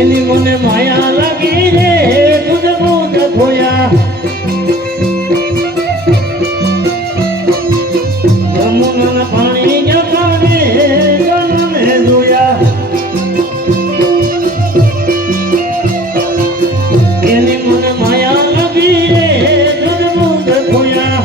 એની મને માયા લાગી રે તુજ બુજ ખોયા યમુના પાણી જતા રે ગણને જોયા એની મને માયા લાગી રે તુજ બુજ ખોયા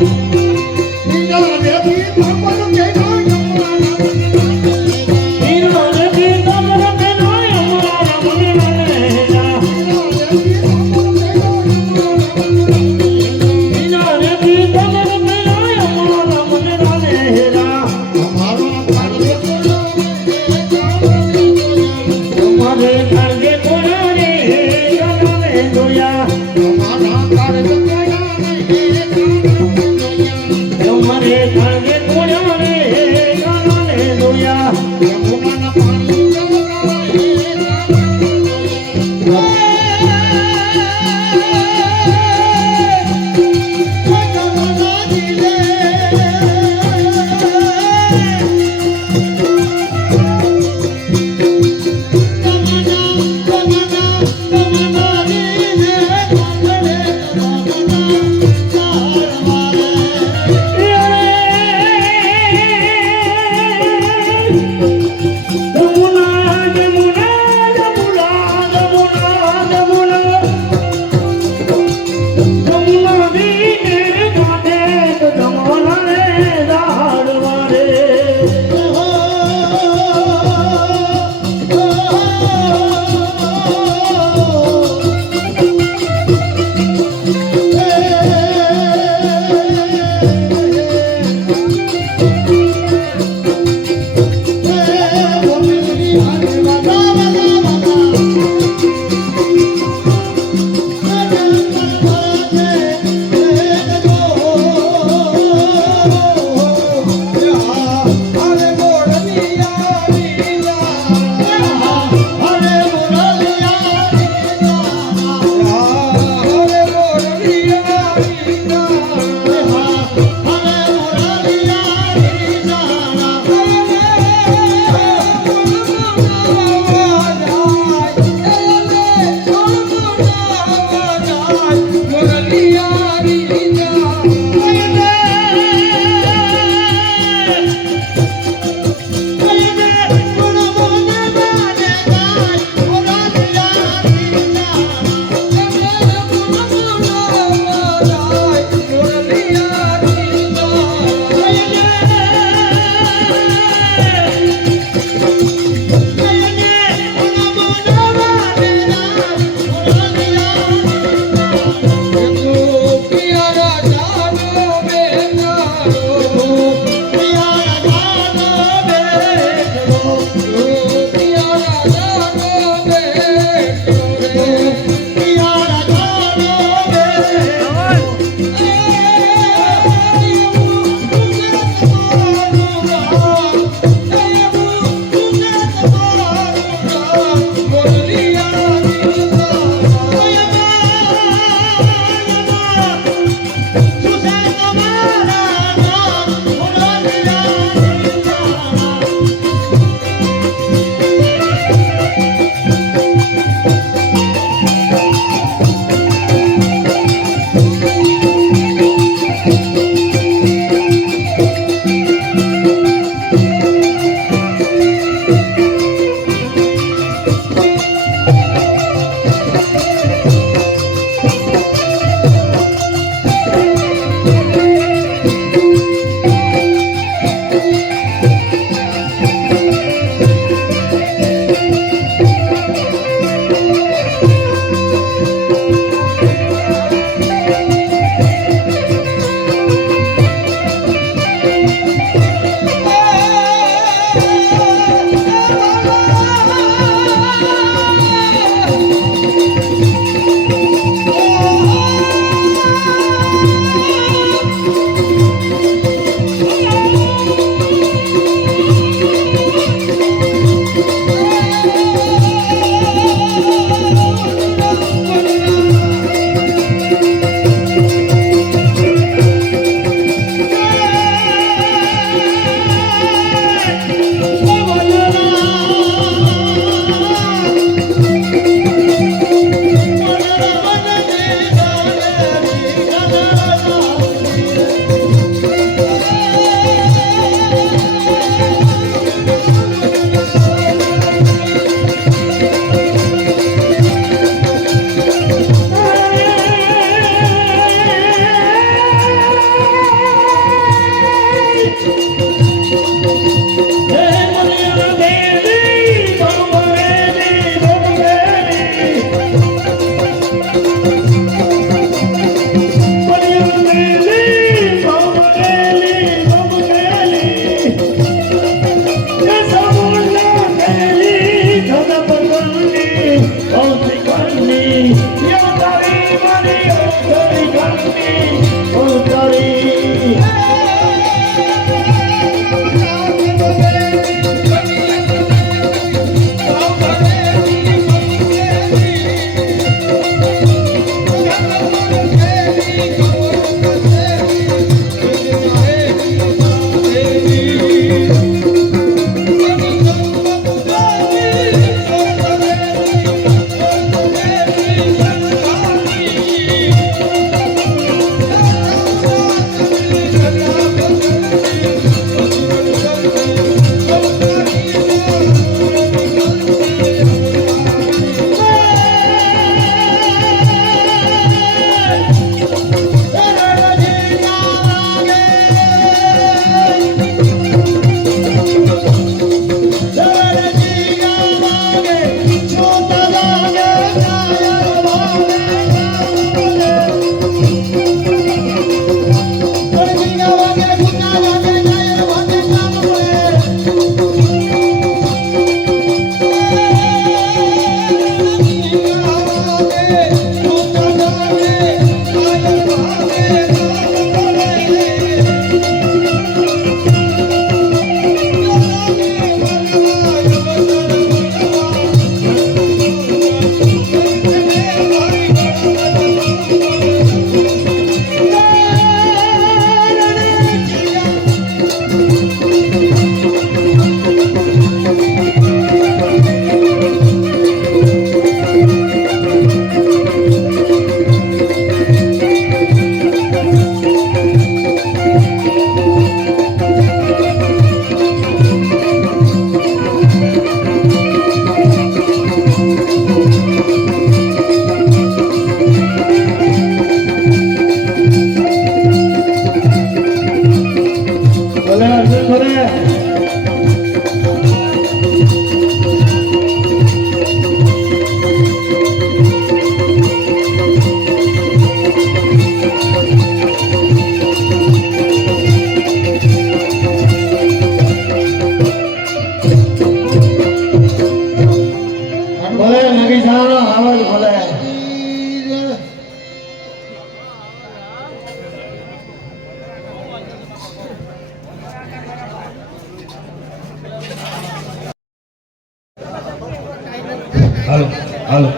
હાલો હાલો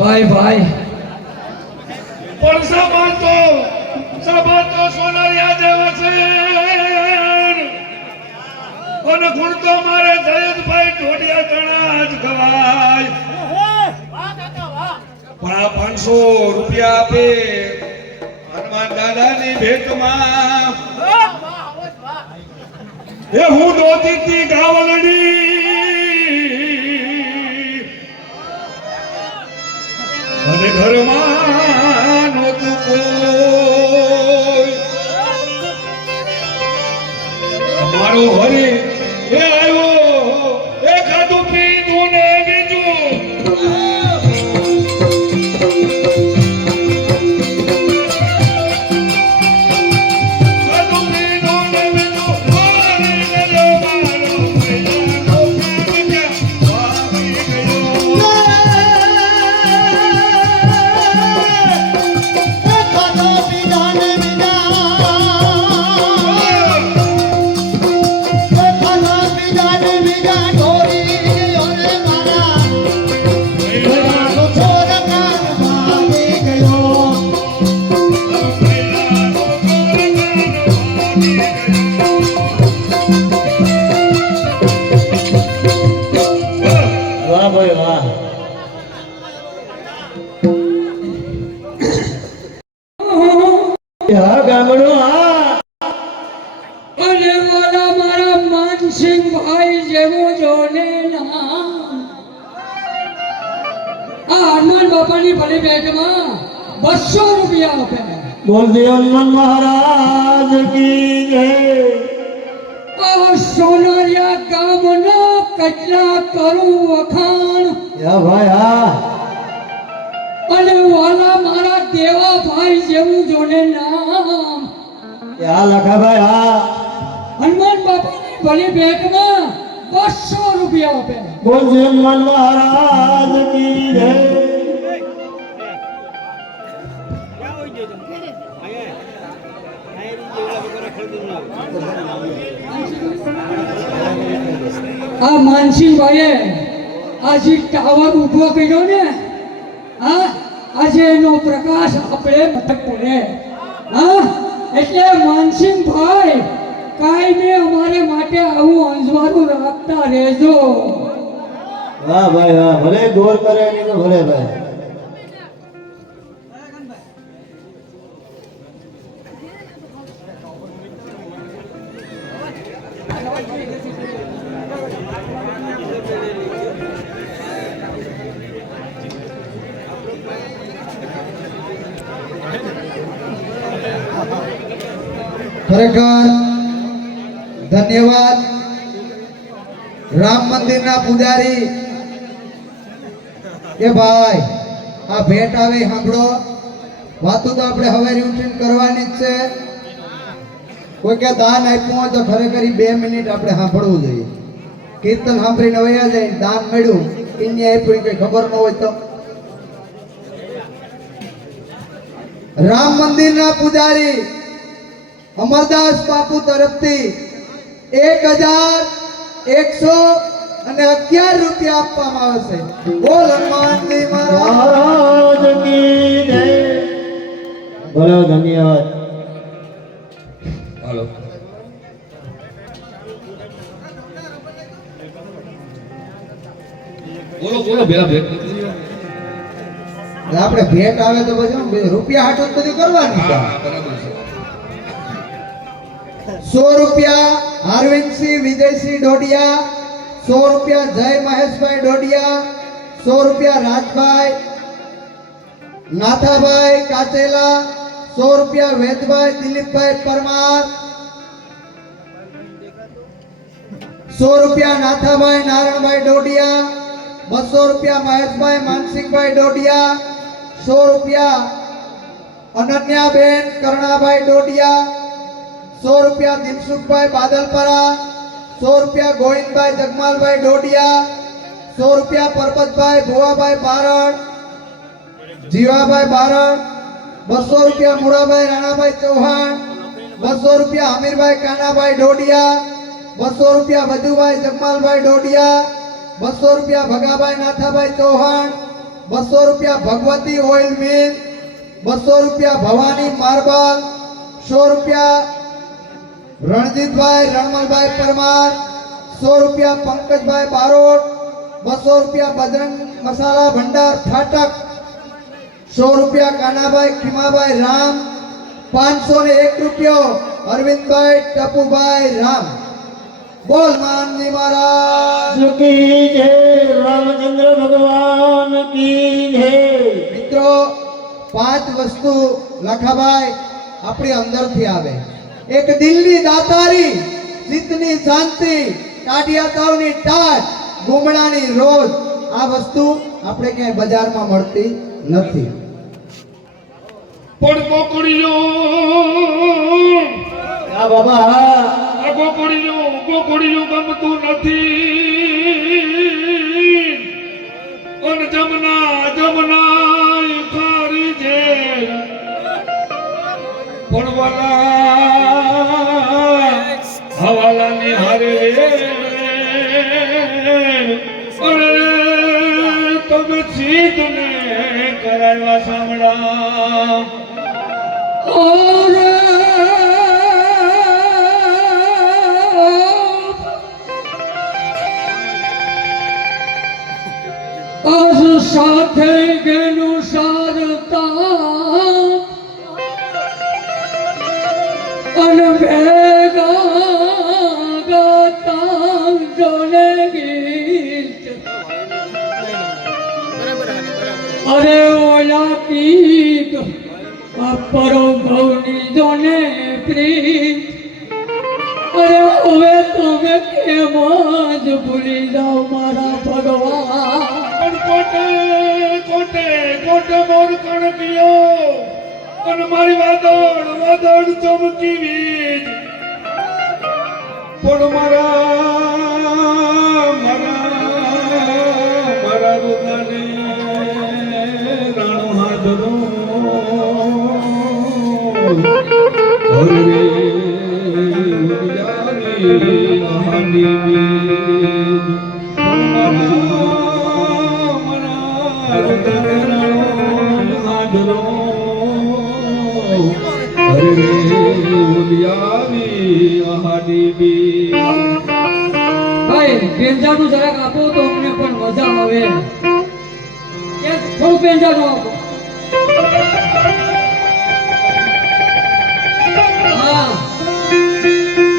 ભાઈ ભાઈ પણ સભા તો સોનારિયા જેવા છે અને ગુણ તો મારે જયદભાઈ ઢોડિયા ચણા જ ગવાય પણ આ 500 રૂપિયા આપે હનુમાન દાદાની ભેટમાં એ હું દોતી ગાવલડી અને ઘરમાં નહોતું કોઈ મારો હરી એ આવ્યો એ ખાધું પીધું ને બીજું ખાધું પીધું ને બીજું મારી ગયો મારો મૈયાનો પ્રેમ ક્યાં આવી ગયો વાહ ભાઈ વાહ હા ગામડો હા અને વાલા મારા માનસિંહ ભાઈ જેવો જોને ના આ હનુમાન બાપાની ભલી ભેટમાં 200 રૂપિયા આપે બોલ દે હનુમાન મહારાજ કી જય આ સોનારિયા ગામના કેટલા કરું વખાણ યા ભાઈ હા અને વાલા મારા દેવા ભાઈ જેવું જોને નામ યા લખા ભાઈ હા હનુમાન બાપાની ભલી ભેટમાં 200 રૂપિયા આપે બોલ દે હનુમાન મહારાજ કી જય આ માનસિંહભાઈએ આજે ટાવર ઊભો કર્યો ને હા આજે એનો પ્રકાશ આપણે મથક પડે હા એટલે માનસિંહભાઈ કાયમી અમારે માટે આવું અંજવાળું રાખતા રહેજો વાહ ભાઈ વાહ ભલે ગોર કરે નહીં તો ભલે ભાઈ ખરેખર ધન્યવાદ રામ મંદિરના પૂજારી કે ભાઈ આ ભેટ આવે સાંભળો વાતો તો આપણે હવે રૂટીન કરવાની જ છે કોઈ કે દાન આપ્યું હોય તો ખરેખર 2 મિનિટ આપણે સાંભળવું જોઈએ કીર્તન સાંભળીને વયા જાય દાન મળ્યું એને આપ્યું કઈ ખબર ન હોય તો રામ મંદિરના પૂજારી અમરદાસ બાપુ તરફથી 1111 રૂપિયા આપવામાં આવે છે બોલ હનુમાનજી મહારાજ મહારાજ કી જય બોલો ધન્યવાદ હાલો બોલો બોલો બેલા ભેટ આપણે ભેટ આવે તો પછી રૂપિયા હાટો બધી કરવાની છે હા બરાબર છે 100 રૂપિયા અરવિંદસિંહ વિજયસિંહ ડોડિયા 100 રૂપિયા જય મહેશભાઈ ડોડિયા 100 રૂપિયા રાજભાઈ નાથાભાઈ કાચેલા 100 રૂપિયા વેદભાઈ દિલીપભાઈ પરમાર 100 રૂપિયા નાથાભાઈ નારાયણભાઈ ડોડિયા 200 રૂપિયા મહેશભાઈ માનસિંહભાઈ ડોડિયા 100 રૂપિયા અનન્યાબેન કરણાભાઈ ડોડિયા 100 રૂપિયા દિલસુખભાઈ બાદલપરા 100 રૂપિયા ગોવિંદભાઈ જગમાલભાઈ ડોડિયા 100 રૂપિયા પરબતભાઈ ભુવાભાઈ બારડ જીવાભાઈ બારડ 200 રૂપિયા મુળાભાઈ રાણાભાઈ ચૌહાણ 200 રૂપિયા અમીરભાઈ કાનાભાઈ ડોડિયા 200 રૂપિયા Vajubhai Jagmalbhai Dodiya ₹200 Bhagabhai Nathabhai Chauhan, ₹200 Bhagwati oil mill, ₹200 Bhavani marble, ₹100 Ranjitbhai Ranmalbhai Parmar, ₹100 Pankajbhai Barot, ₹200 Bajrang Masala Bhandar ફાટક, ₹100 કાનાભાઈ ખીમાભાઈ રામ, ₹501 અરવિંદભાઈ ટપુભાઈ રામ. બોલ માનજી મહારાજ કી જય, રામચંદ્ર ભગવાન કી જય. મિત્રો, 5 વસ્તુ લખાભાઈ આપણી અંદરથી આવે. એક દિલની દાતારી, ચિત્તની શાંતિ, ટાઢિયા તાવની ટાઢ, ગુમડાની રોજ. આ વસ્તુ આપણે ક્યાંય બજારમાં મળતી નથી. પણ ગોકળીઓ આ બાબા હા. આ ગોકળીઓ ગમતું નથી. અને જમના ખારી છે. પણ વાલા હવાલાની હારે અરે તમે ચીતને કરાવ્યા સાંભળા. ઓરે આજ સાથે ગેલું સારતા અને ભેગા ગાતા જોને ગીત. અરે ઓલા પીક પરો ભવની જોને પ્રીત. અરે હવે તમે કેમ જ ભૂલી જાઓ મારા ભગવાન. કોટે મોર કણકિયો અને મારી વાદળ ચમકી વીજ. પણ મારા રુદાને રાણો હાદરો હરે ઉજાની હાની વીજ. પણ મારા રુદાને રાણો હાદરો હરે ઉલિયાવી હાની વીજ. ભાઈ પેંજાનું જરાક આપો તો અમને પણ મજા આવે. થોડું પેંજાનું આપો. હા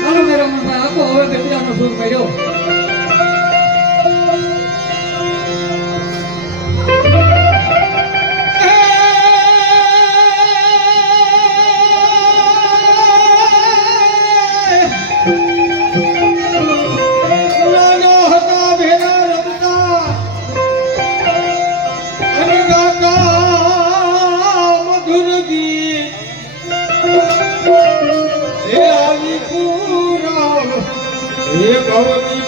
હાલો મેરા મનભાઈ આપો. હવે પેંજાનો સુર મળ્યો. ભવતી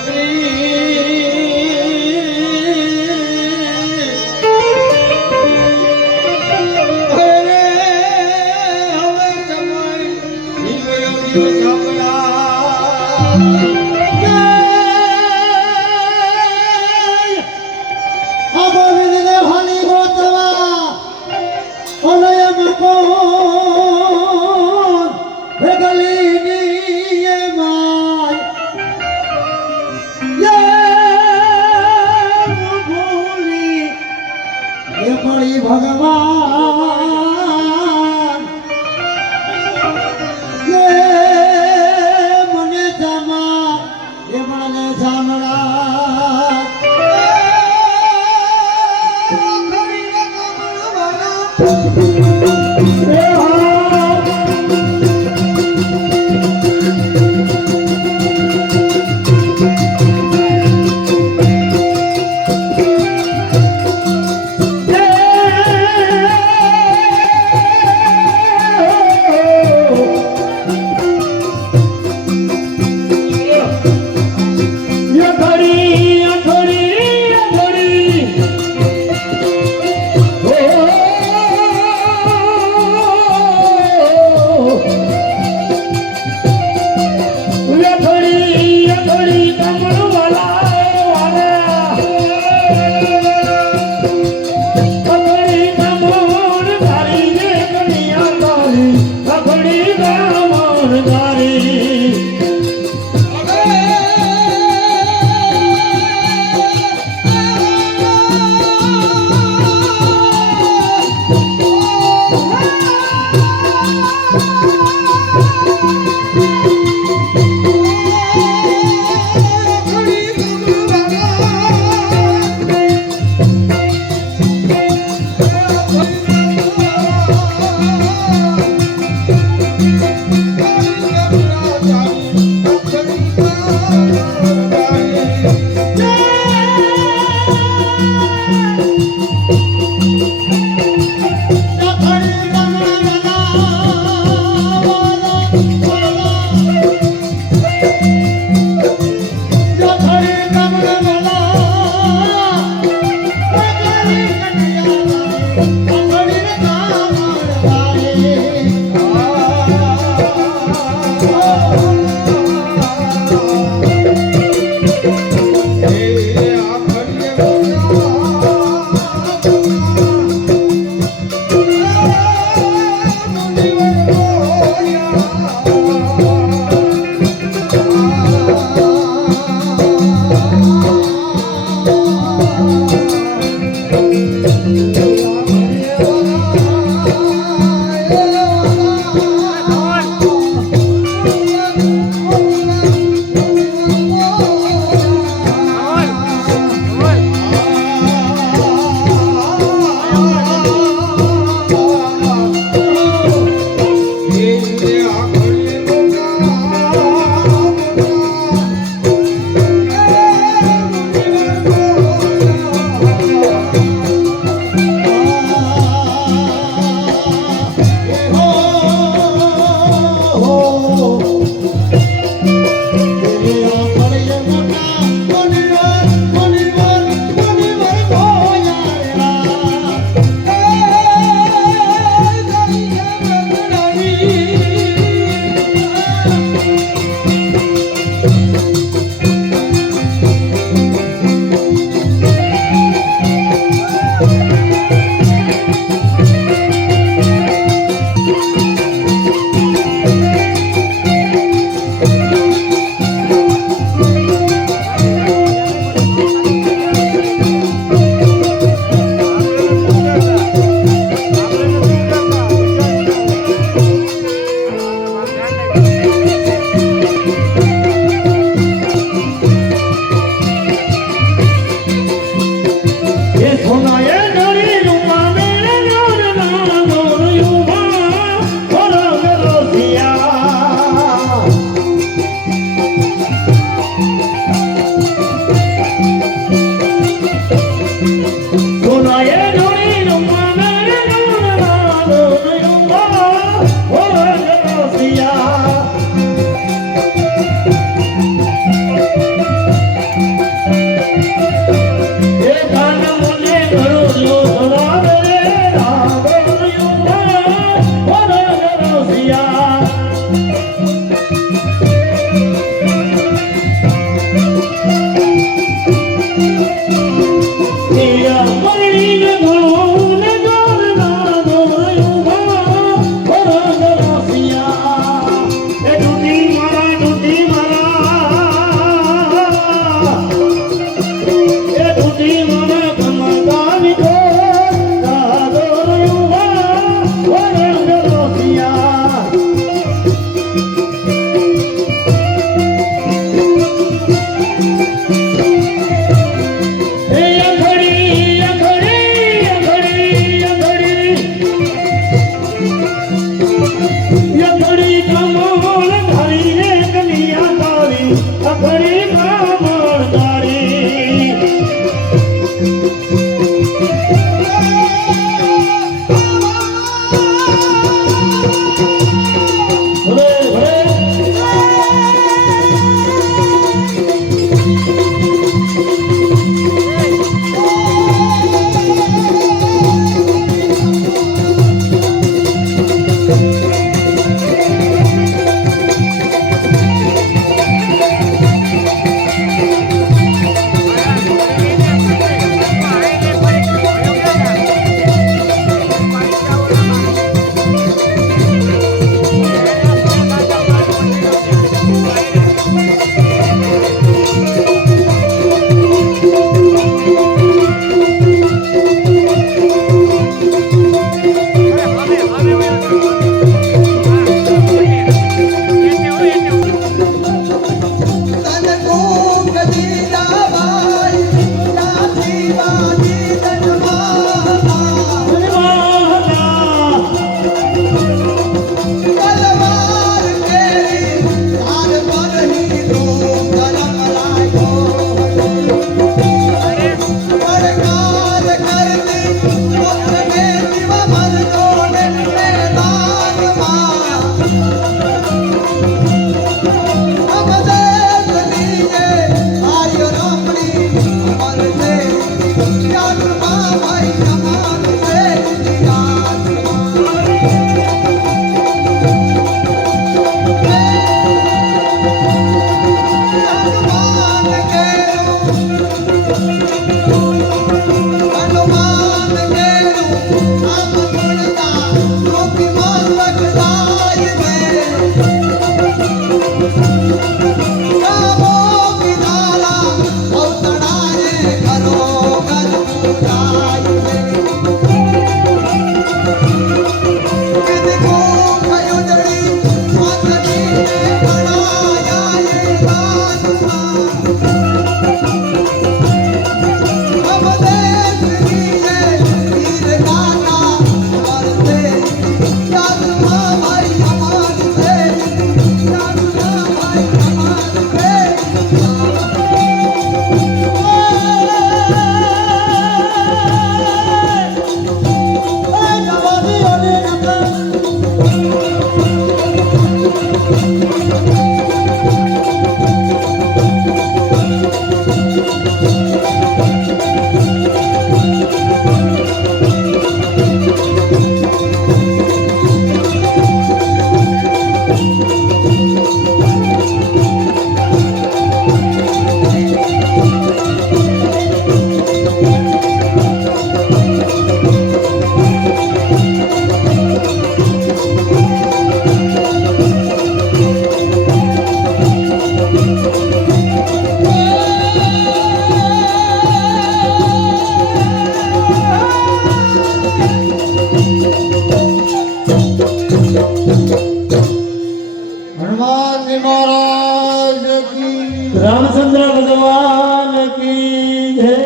હનુમાનજી મહારાજ કી રામચંદ્ર ભગવાન કી જય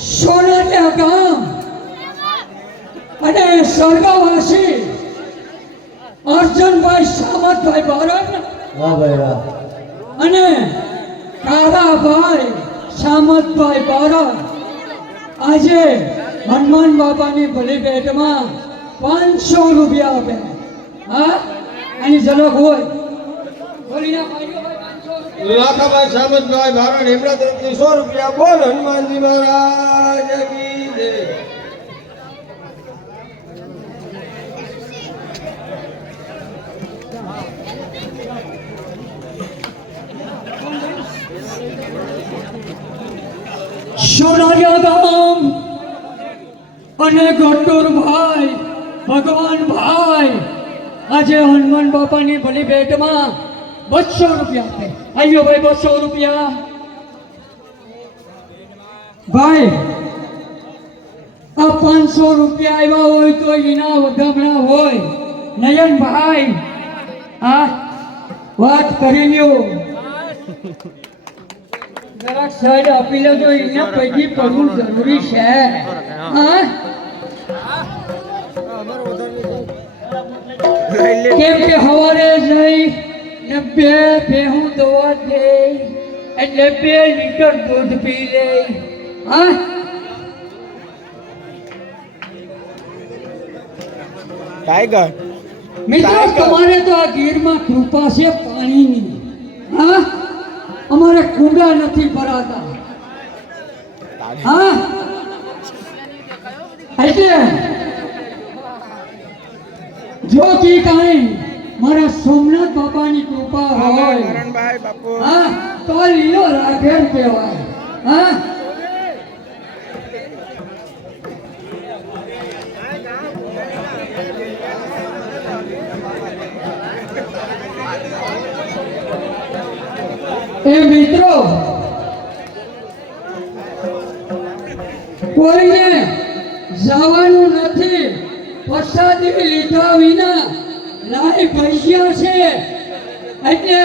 સોનાલિયા ગામ અને સ્વર્ગવાસી અર્જુનભાઈ સામતભાઈ બારડ વાહ ભાઈ વાહ અને કાળાભાઈ સામતભાઈ બારડ આજે હનુમાન બાપાની ભલી ભેટમાં 500 રૂપિયા આપ્યા. હા, આની ઝલક હોય બોલીના ભાઈઓ ભાઈ 500 રૂપિયા. લાખાભાઈ સામતભાઈ ભારણ એમના તરફથી 100 રૂપિયા બોલ હનુમાનજી મહારાજ કી જય સોનાલિયા ગામ અને ગટુરભાઈ ભગવાનભાઈ આજે હનુમાન બાપાની ભલી ભેટમાં 200 રૂપિયા આપે. આયો ભાઈ 200 રૂપિયા. ભાઈ આ 500 રૂપિયા આવ્યા હોય તો એના વધામણા હોય. નયનભાઈ આ વાત કરી લ્યો. જરાક સાઈડ આપી લેજો, એને પૈકી પડવું જરૂરી છે. હા, કેમ કે હવારે જઈ ને બે ભેહું દવા દે એટલે 2 લીટર દૂધ પી લે. હા, ટાઈગર મિત્રો તમારે તો આ ગીરમાં કૃપા છે પાણીની. હા, અમારે કુંડા નથી ભરાતા. હા, એટલે જો કી કાંઈ મારા સોમનાથ બાપાની કૃપા હોય કરણભાઈ બાપુ હા તો લીલો રાખેલ કહેવાય. હા, એ મિત્રો કોઈને જવાનું નથી. પ્રસાદી લીધા વિના લાઈ પૈસા છે એટલે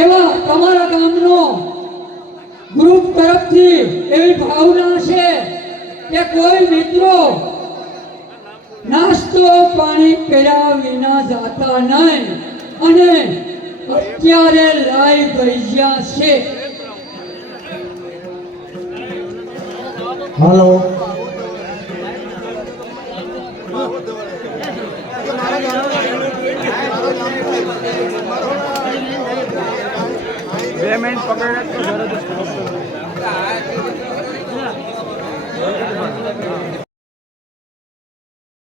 એવા તમારા ગામનો ગ્રુપ તરફથી એવી ભાવના છે કે કોઈ મિત્રો નાસ્તો પાણી કર્યા વિના જાતા નહીં. અને અત્યારે લાઈ પૈસા છે. હાલો બે મિનિટ પકડે તો